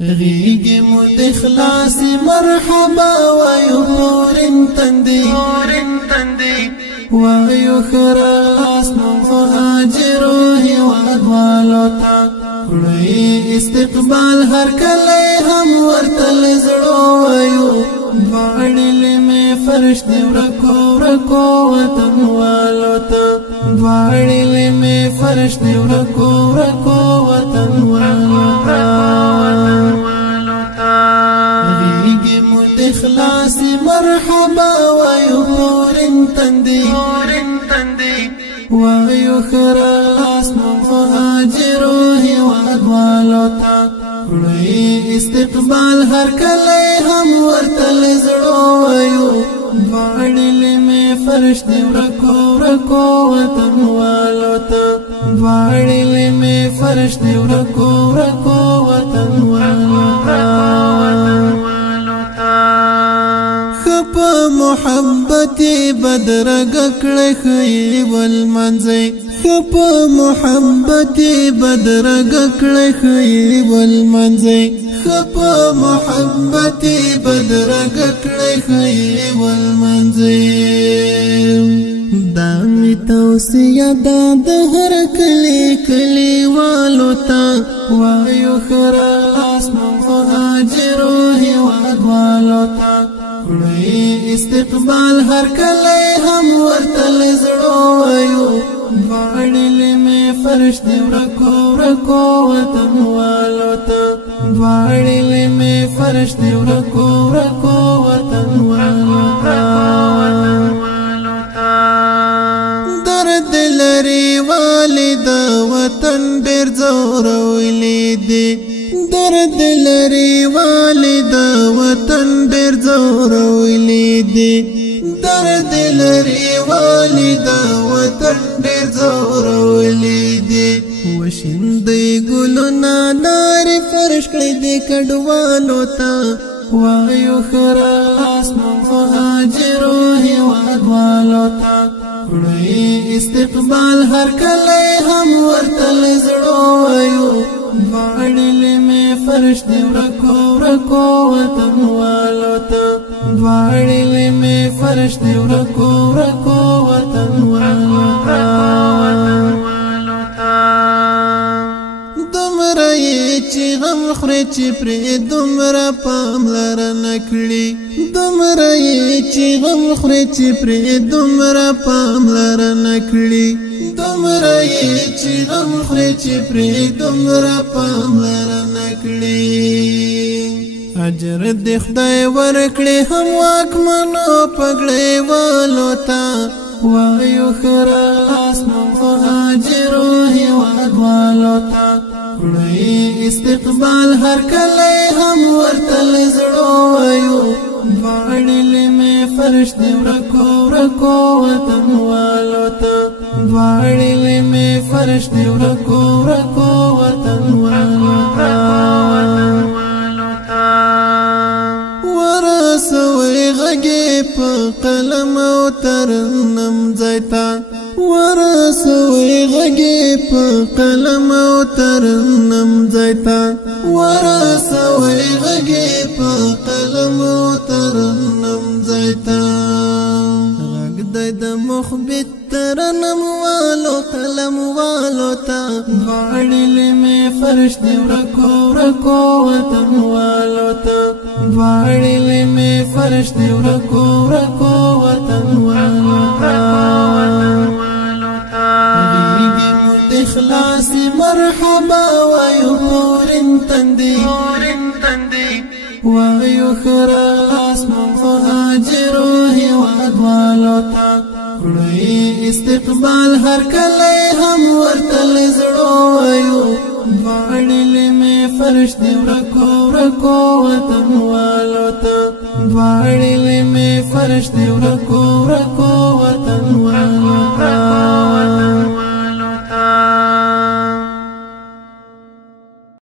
غیگی مت اخلاص مرحبا وایو پورن تندی وایو خراس مهاجرو هیواد والو تا کړی استقبال هر کله هم ورتل زړو وایو دواړلې مې فرش دی ورکو وطن والو تا دواړلې مې فرش دی ورکو وطن والو تا غیگی مت اخلاص مرحبا وایو پورن تندی وایو خراس مهاجرو هیواد والو تا کړی استقبال هر کله هم ورتل زړو وایو دواړلې مې فرش دی ورکو وطن والو تا دواړلې مې فرش دی ورکو وطن والو تا خپ محبت بدرګ کړه خی ول منځي خپ محبت بدرګ کړه خی ول منځي خپ محبت بدرګ کړه خی ول منځي دامي توصيه د هر کلی والو تا وایو خراس مهاجرو هیواد والو تا کړی استقبال هر کله هم ورتل زړو وایو دواړلې مې فرش دی ورکو وطن والو تا دواړلې مې فرش دی ورکو وطن والو تا درد لري والد وطن ډېر زورولې دی درد لري والد وطن ډېر زورولې دی درد لري والد وطن ډېر زورولې دی وشندې ګلونه نار فرش کړې دې کډوالو ته وایو خراس مهاجرو هیواد والو ته کړی استقبال هر کله هم ورتل زړو وایو دواړلې مې فرش دی ورکو وطن والو ته دواړلې مې فرش دی ورکو وطن والو ته دومره چې غم خوري چې پرې دومره پاملرنه کړي دومره چې غم خوري چې پرې دومره پاملرنه کړي دومره چې غم خوري چې پرې دومره پاملرنه کړي اجر دې خدای ورکړي هم واکمنو پګړې والو ته وایو خراس مهاجرو هیواد والو ته کړی استقبال هر کله هم ورتل زړو وایو دواړلې مې فرش دی ورکو وطن والو ته دواړلې مې فرش دی ورکو وطن والو ته ورسوي غږی په قلم او ترنم ځایتا ورسوي غږی په قلم او ترنم ځایتا ورسوي غږی په قلم او ترنم ځایتا غږ د مخبت ترنم والو قلم والو تا دواړلې مې فرش دی ورکو وطن والو تا دواړلې مې فرش دی ورکو وطن والو تا غیگی مت اخلاص مرحبا وایو پورن تندی وایو خراس مهاجرو هیواد والو تا کړی استقبال هر کله هم ورتل زړو وایو دواړلې مې فرش دی ورکو وطن والو ته دواړلې مې فرش دی ورکو وطن والو